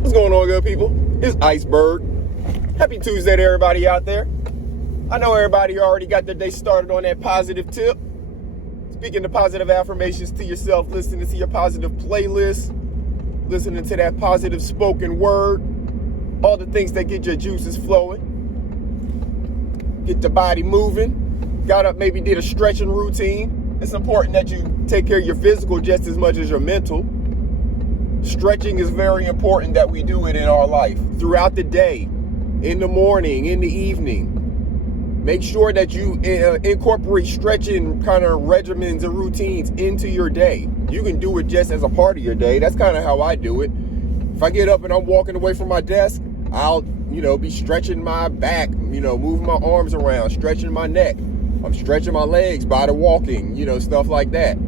What's going on, good people? It's Iceberg. Happy Tuesday to everybody out there. I know everybody already got their day started on that positive tip. Speaking of positive affirmations to yourself, listening to your positive playlist, listening to that positive spoken word, all the things that get your juices flowing, get the body moving. Got up, maybe did a stretching routine. It's important that you take care of your physical just as much as your mental. Stretching is very important that we do it in our life throughout the day, in the morning, in the evening. Make sure that you incorporate stretching kind of regimens and routines into your day. You can do it just as a part of your day. That's kind of how I do it. If I get up and I'm walking away from my desk, I'll, be stretching my back, moving my arms around, stretching my neck. I'm stretching my legs by the walking, stuff like that.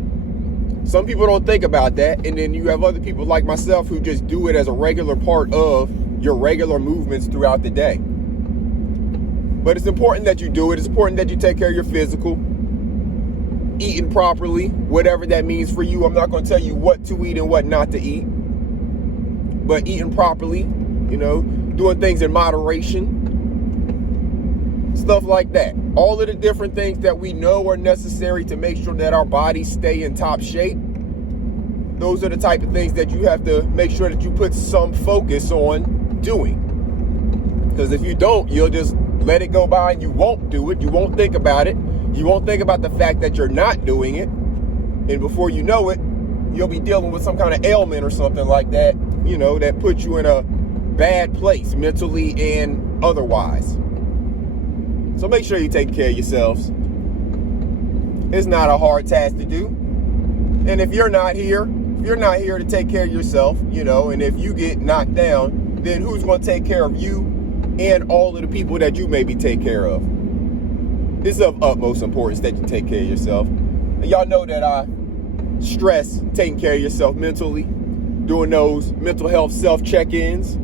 Some people don't think about that, and then you have other people like myself who just do it as a regular part of your regular movements throughout the day. But it's important that you do it. It's important that you take care of your physical, eating properly, whatever that means for you. I'm not going to tell you what to eat and what not to eat, but eating properly, doing things in moderation, stuff like that. All of the different things that we know are necessary to make sure that our bodies stay in top shape. Those are the type of things that you have to make sure that you put some focus on doing. Because if you don't, you'll just let it go by and you won't do it. You won't think about it. You won't think about the fact that you're not doing it. And before you know it, you'll be dealing with some kind of ailment or something like that, that puts you in a bad place mentally and otherwise. So make sure you take care of yourselves. It's not a hard task to do. And if you're not here to take care of yourself, and if you get knocked down, then who's going to take care of you and all of the people that you maybe take care of? It's of utmost importance that you take care of yourself. And y'all know that I stress taking care of yourself mentally, doing those mental health self-check-ins.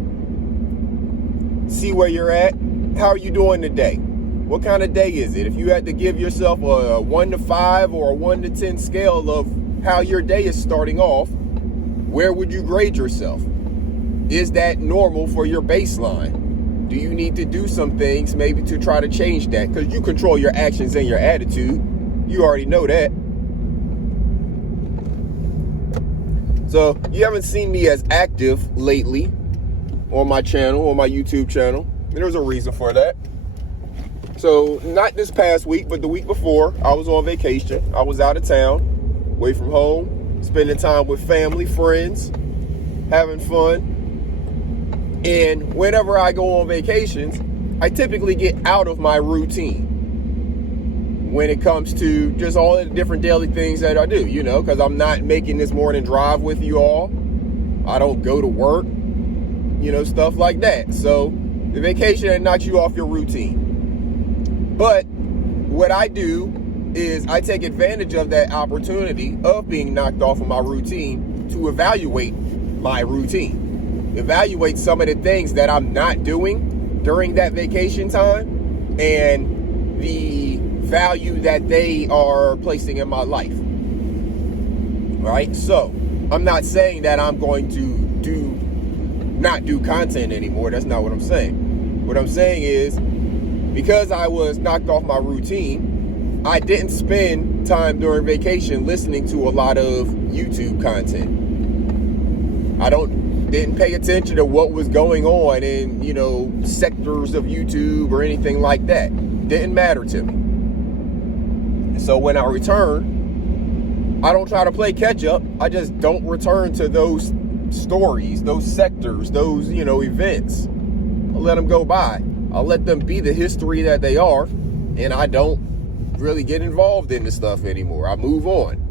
See where you're at. How are you doing today? What kind of day is it? If you had to give yourself a 1 to 5 or a 1 to 10 scale of how your day is starting off, where would you grade yourself? Is that normal for your baseline? Do you need to do some things maybe to try to change that? Because you control your actions and your attitude. You already know that. So you haven't seen me as active lately on my channel, on my YouTube channel. And there's a reason for that. So not this past week, but the week before, I was on vacation. I was out of town, away from home, spending time with family, friends, having fun. And whenever I go on vacations, I typically get out of my routine when it comes to just all the different daily things that I do, because I'm not making this morning drive with you all. I don't go to work, stuff like that. So the vacation knocks you off your routine. But what I do is I take advantage of that opportunity of being knocked off of my routine to evaluate my routine. Evaluate some of the things that I'm not doing during that vacation time and the value that they are placing in my life. All right? So I'm not saying that I'm going to not do content anymore. That's not what I'm saying. What I'm saying is, because I was knocked off my routine, I didn't spend time during vacation listening to a lot of YouTube content. I didn't pay attention to what was going on in, sectors of YouTube or anything like that. Didn't matter to me. So when I return, I don't try to play catch up. I just don't return to those stories, those sectors, those, events. I'll let them go by. I'll let them be the history that they are, and I don't really get involved in this stuff anymore. I move on,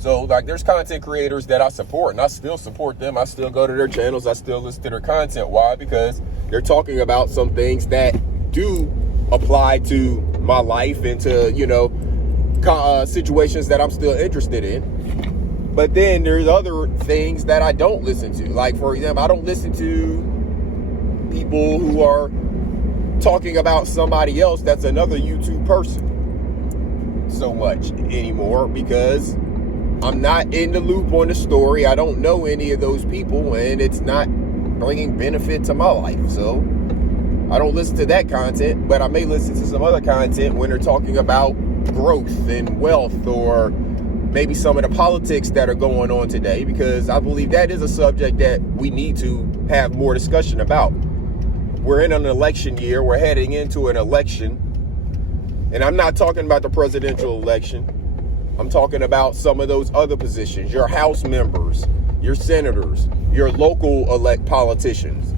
So, there's content creators that I support, and I still support them. I still go to their channels. I still listen to their content. Why? Because they're talking about some things that do apply to my life and to, situations that I'm still interested in. But then there's other things that I don't listen to. Like, for example, I don't listen to people who are talking about somebody else that's another YouTube person so much anymore, because I'm not in the loop on the story. I don't know any of those people, and it's not bringing benefit to my life. So I don't listen to that content, but I may listen to some other content when they're talking about growth and wealth, or maybe some of the politics that are going on today, because I believe that is a subject that we need to have more discussion about. We're in an election year. We're heading into an election. And I'm not talking about the presidential election. I'm talking about some of those other positions, your House members, your senators, your local elect politicians,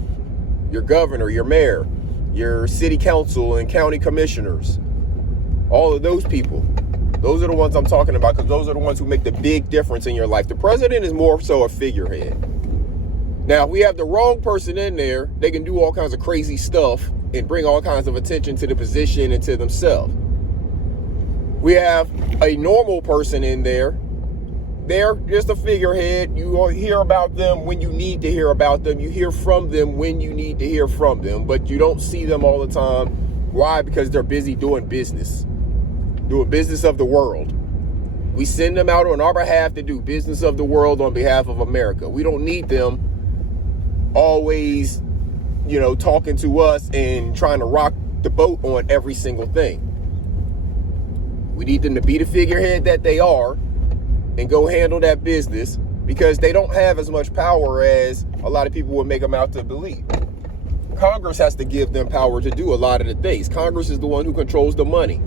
your governor, your mayor, your city council and county commissioners, all of those people. Those are the ones I'm talking about, because those are the ones who make the big difference in your life. The president is more so a figurehead. Now, if we have the wrong person in there, they can do all kinds of crazy stuff and bring all kinds of attention to the position and to themselves. We have a normal person in there. They're just a figurehead. You hear about them when you need to hear about them. You hear from them when you need to hear from them, but you don't see them all the time. Why? Because they're busy doing business of the world. We send them out on our behalf to do business of the world on behalf of America. We don't need them always, talking to us and trying to rock the boat on every single thing. We need them to be the figurehead that they are and go handle that business, because they don't have as much power as a lot of people would make them out to believe. Congress has to give them power to do a lot of the things. Congress is the one who controls the money.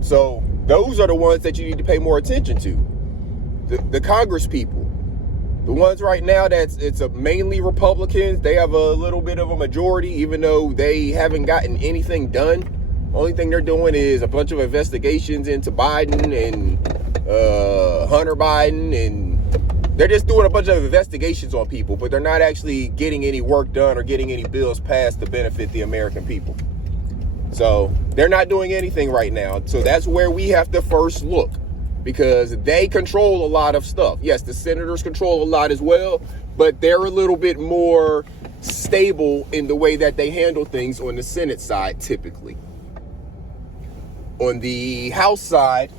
So those are the ones that you need to pay more attention to. The Congress people. The ones right now it's mainly Republicans. They have a little bit of a majority, even though they haven't gotten anything done. Only thing they're doing is a bunch of investigations into Biden and Hunter Biden, and they're just doing a bunch of investigations on people, but they're not actually getting any work done or getting any bills passed to benefit the American people. So they're not doing anything right now. So that's where we have to first look, because they control a lot of stuff. Yes, the senators control a lot as well, but they're a little bit more stable in the way that they handle things on the Senate side typically. On the House side,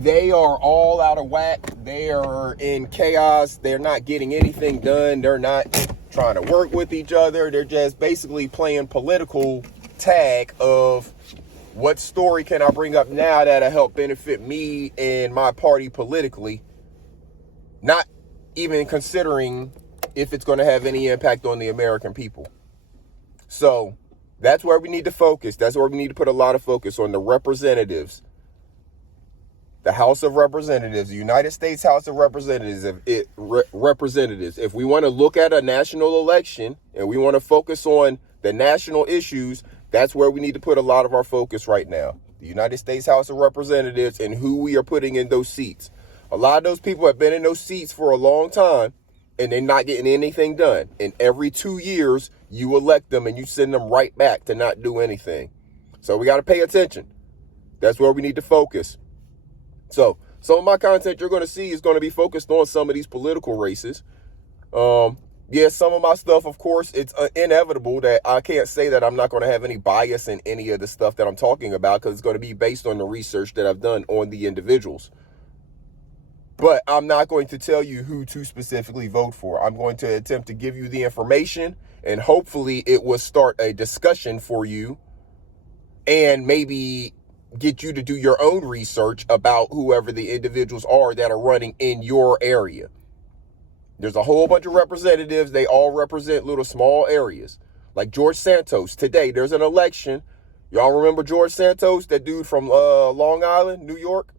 they are all out of whack. They are in chaos. They're not getting anything done. They're not trying to work with each other. They're just basically playing political tag of what story can I bring up now that'll help benefit me and my party politically, not even considering if it's going to have any impact on the American people. So that's where we need to focus. That's where we need to put a lot of focus on the representatives, the House of Representatives, the United States House of Representatives. If we want to look at a national election and we want to focus on the national issues, that's where we need to put a lot of our focus right now. The United States House of Representatives and who we are putting in those seats. A lot of those people have been in those seats for a long time, and they're not getting anything done. And every 2 years, you elect them and you send them right back to not do anything. So we got to pay attention. That's where we need to focus. So some of my content you're going to see is going to be focused on some of these political races. Some of my stuff, of course, it's inevitable that I can't say that I'm not going to have any bias in any of the stuff that I'm talking about, because it's going to be based on the research that I've done on the individuals. But I'm not going to tell you who to specifically vote for. I'm going to attempt to give you the information, and hopefully it will start a discussion for you and maybe get you to do your own research about whoever the individuals are that are running in your area. There's a whole bunch of representatives. They all represent little small areas. Like George Santos. Today, there's an election. Y'all remember George Santos, that dude from Long Island, New York?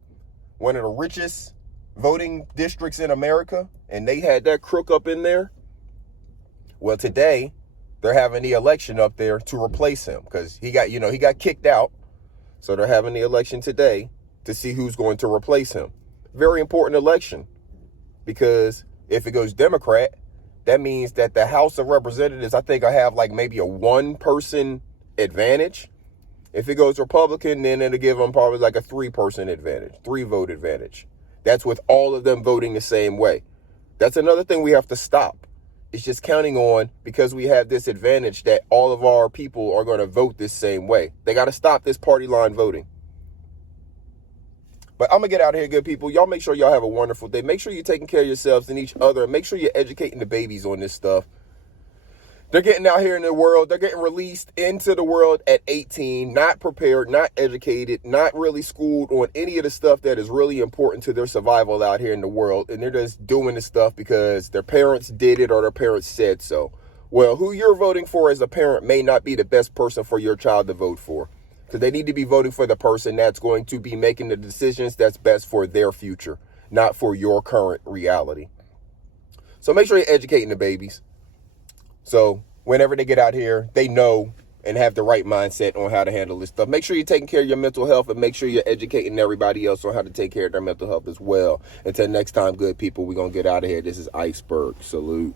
One of the richest voting districts in America. And they had that crook up in there. Well, today, they're having the election up there to replace him, because he got kicked out. So they're having the election today to see who's going to replace him. Very important election, because if it goes Democrat, that means that the House of Representatives, I think I have like maybe a 1-person advantage. If it goes Republican, then it'll give them probably like a 3-person advantage, 3-vote advantage. That's with all of them voting the same way. That's another thing we have to stop. It's just counting on, because we have this advantage, that all of our people are going to vote this same way. They got to stop this party line voting. But I'm going to get out of here, good people. Y'all make sure y'all have a wonderful day. Make sure you're taking care of yourselves and each other. And make sure you're educating the babies on this stuff. They're getting out here in the world. They're getting released into the world at 18, not prepared, not educated, not really schooled on any of the stuff that is really important to their survival out here in the world. And they're just doing this stuff because their parents did it or their parents said so. Well, who you're voting for as a parent may not be the best person for your child to vote for. Because they need to be voting for the person that's going to be making the decisions that's best for their future, not for your current reality. So make sure you're educating the babies. So whenever they get out here, they know and have the right mindset on how to handle this stuff. Make sure you're taking care of your mental health and make sure you're educating everybody else on how to take care of their mental health as well. Until next time, good people, we're going to get out of here. This is Iceberg. Salute.